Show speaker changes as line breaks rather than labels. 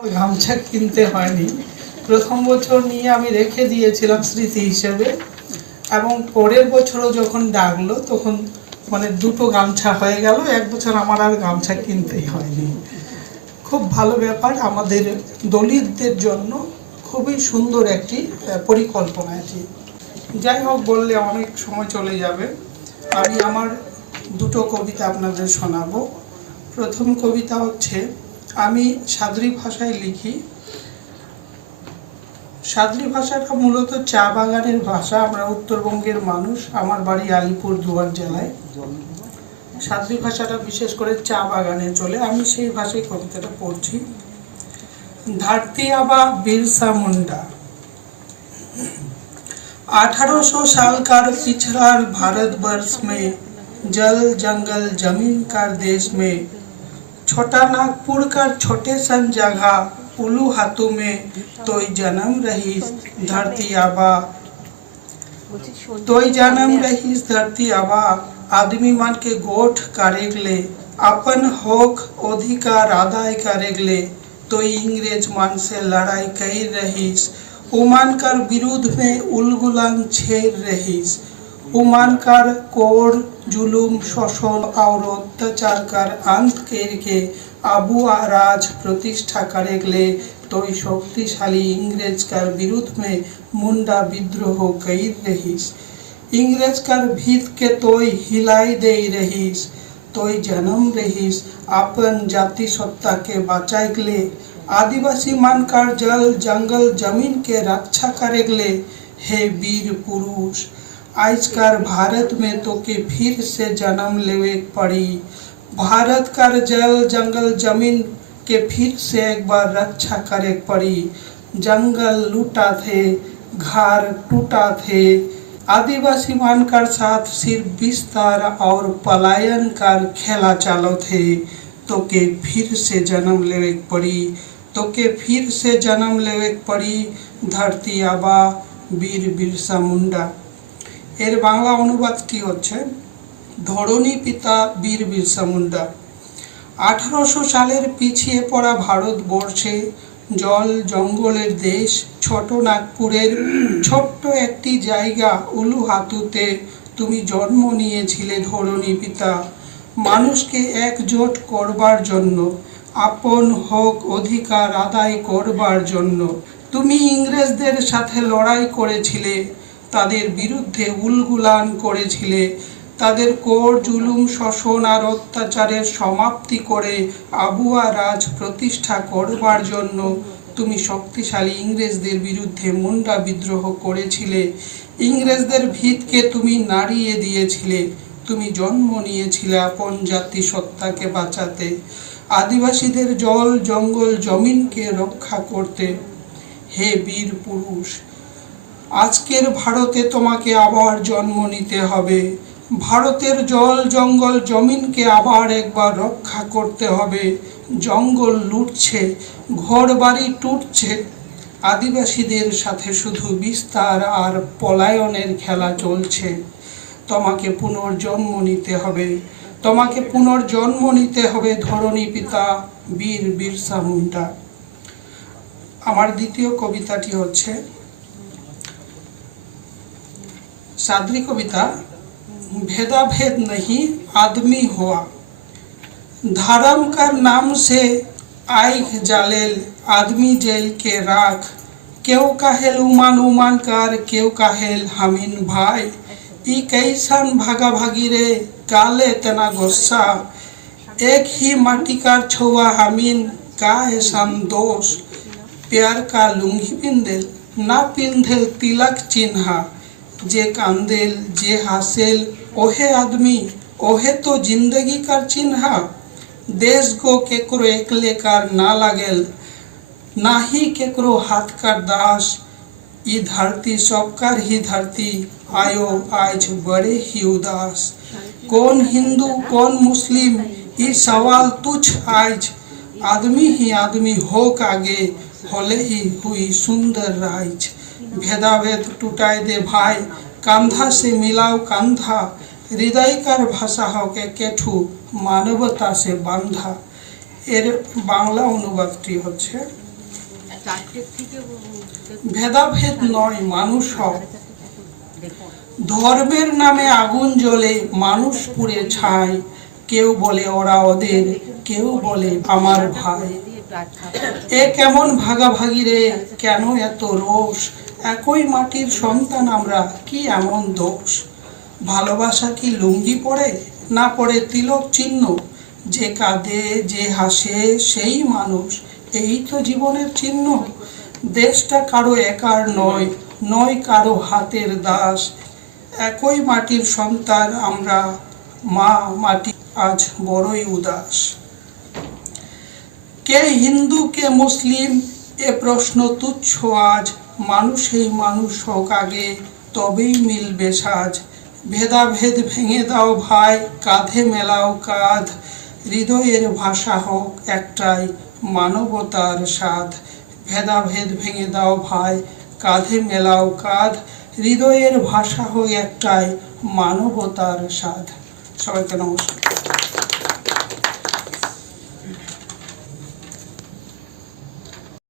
আমার গামছা কিনতে হয়নি। প্রথম বছর নিয়ে আমি রেখে দিয়েছিলাম স্মৃতি হিসেবে এবং পরের বছরও যখন ডাকলো তখন মানে দুটো গামছা হয়ে গেল, এক বছর আমার আর গামছা কিনতেই হয়নি। খুব ভালো ব্যাপার, আমাদের দলিতদের জন্য খুবই সুন্দর একটি পরিকল্পনা এটি। যাই হোক, বললে অনেক সময় চলে যাবে। আমি আমার দুটো কবিতা আপনাদের শোনাবো। প্রথম কবিতা হচ্ছে আমি সাদরি ভাষায় লিখি সাদরি ভাষাটা মূলত চা বাগানের ভাষা আমরা উত্তরবঙ্গের মানুষ আমার বাড়ি আলিপুর দুয়ার জেলায় সাদরি ভাষাটা বিশেষ করে চা বাগানে চলে আমি সেই ভাষায় কবিতাটা পড়ছি धरती आबा बिरसा मुंडा 1800 साल का पिछड़ा भारतवर्ष में जल जंगल जमीन का देश में छोटा नागपुर का छोटे सन जगह उलू हाथों में तोय जन्म रही धरती आबा। तोय जन्म रही धरती आबा, आदमी मान के गोठ कारेग ले, अपन होक अधिकार आदाय करेग ले। तो इंग्रेज मान से लड़ाई कर रहीस, उमान कर विरुद्ध में उलगुलान छेड़ रहीस। ઉમાનકાર કોર જુલુમ શોષণ আর অত্যাচারকার আন্তকেরকে আবু আরাজ প্রতিষ্ঠা করেগলে তোই শক্তিশালী ইংরেজকার বিরুদ্ধে মুন্ডা বিদ্রোহ কইর রহিস ইংরেজকার ভীতকে তোই হিলাই দেই রহিস, তোই জনম রহিস আপন জাতি সত্তাকে বাঁচাইগলে, আদিবাসী মানকার জল, জঙ্গল, জমিনকে রক্ষা করেগলে, হে বীর পুরুষ आजकार भारत में तो के फिर से जन्म लेवे पड़ी। भारत कर जल, जंगल, ज़मीन के फिर से एक बार रक्षा करे पड़ी। जंगल लूटा थे, घर टूटा थे। आदिवासी मान कर साथ सिर्फ़ विस्तार और पलायन कर खेला चालो थे। तो के फिर से जन्म लेवे पड़ी। तो के फिर से जन्म लेवे पड़ी। धरती आबा, वीर बिरसा मुंडा। এর বাংলা অনুবাদটি হচ্ছে? ধরণী পিতা বীর বিরসা মুন্ডা। আঠারোশো সালের পিছিয়ে পড়া ভারতবর্ষে জল জঙ্গলের দেশ ছোট নাগপুরের ছোট্ট একটি জায়গা উলু হাতুতে তুমি জন্ম নিয়েছিলে ধরণী পিতা। মানুষকে একজোট করবার জন্য, আপন হক অধিকার আদায় করবার জন্য। তুমি ইংরেজদের সাথে লড়াই করেছিলে তাদের বিরুদ্ধে উলগুলান করেছিলে। তাদের কোর, জুলুম, শোষণ আর অত্যাচারের সমাপ্তি করে আবুয়া রাজ প্রতিষ্ঠা করবার জন্য তুমি শক্তিশালী ইংরেজদের বিরুদ্ধে মুন্ডা বিদ্রোহ করেছিলে। ইংরেজদের ভিতকে তুমি নাড়িয়ে দিয়েছিলে। তুমি জন্ম নিয়েছিলে আপন জাতি সত্তাকে বাঁচাতে। আদিবাসীদের জল, জঙ্গল, জমিনকে রক্ষা করতে। হে বীর পুরুষ আজকের ভারতে তোমাকে আবার জন্ম নিতে হবে। ভারতের জল জঙ্গল জমিনকে আবার একবার রক্ষা করতে হবে। জঙ্গল লুটছে ঘর বাড়ি টুটছে। আদিবাসীদের সাথে শুধু বিস্তার আর পলায়নের খেলা চলছে। তোমাকে পুনর্জন্ম নিতে হবে। তোমাকে পুনর্জন্ম নিতে হবে ধরণী পিতা বীর বিরসা মুন্ডা। আমার দ্বিতীয় কবিতাটি হচ্ছে साधरी कविता भेदा भेद नहीं, आदमी हुआ। धर्म कर नाम से आइख जालेल, आदमी जेल के राख। केव कहेल उमान उमान कर केव कहेल हमीन भाई। ई कैसन भागा भागी रे, काले तना गुस्सा। एक ही माटी का छुआ हमीन का है संदोष प्यार का लुंगी पिंदेल ना पिंदेल तिलक चिन्हा। যে কান্দেল যে হাসেল ওহে আদমি ওহে তো জিন্দগি কার চিহ্না দেশ গো কেকরো একলে কার না লাগেল নাহি কেকরো হাত কার দাস ই धरती सबकर ही धरती आयो आज बड़े ही उदास कौन हिंदू कौन मुस्लिम ये सवाल तुच्छ आज आदमी ही आदमी हो आगे होले ही हुई सुंदर राइज ভেদাভেদ টুটায় দে ভাই, কান্ধা সে মিলাও কান্ধা। হৃদয়কার ভাষা হকে কেঠু, মানবতা সে বান্ধা। এর বাংলা অনুবাদটি হচ্ছে, ভেদাভেদ নয়, মানুষ ধর্মের নামে আগুন জ্বলে, মানুষ পুড়ে ছায় কেউ বলে ওরা ওদের, কেউ বলে আমার ভাই। এ কেমন ভাগাভাগি রে? কেন এত রোষ? একই মাটির সন্তান আমরা, কি এমন দোষ? ভালোবাসা কি লুঙ্গি পড়ে না পড়ে তিলক চিহ্ন? যে কাঁদে, যে হাসে, সেই মানুষ। এই তো জীবনের চিহ্ন। দেশটা কারও একার নয় নয় কারও হাতের দাস। একই মাটির সন্তান আমরা, মা মাটি আজ বড়ই উদাস। কে হিন্দু, কে মুসলিম, এ প্রশ্ন তুচ্ছ আজ। মানুষেই মানুষ হোক আগে, তবেই মিলবে সাজ। ভেদাভেদ ভেঙে দাও ভাই, কাঁধে মেলাও কাঁধ। হৃদয়ের ভাষা হোক একটাই মানবতার স্বাদ। ভেদাভেদ ভেঙে দাও ভাই, কাঁধে মেলাও কাঁধ। হৃদয়ের ভাষা হোক একটাই মানবতার স্বাদ। সবাইকে নমস্কার।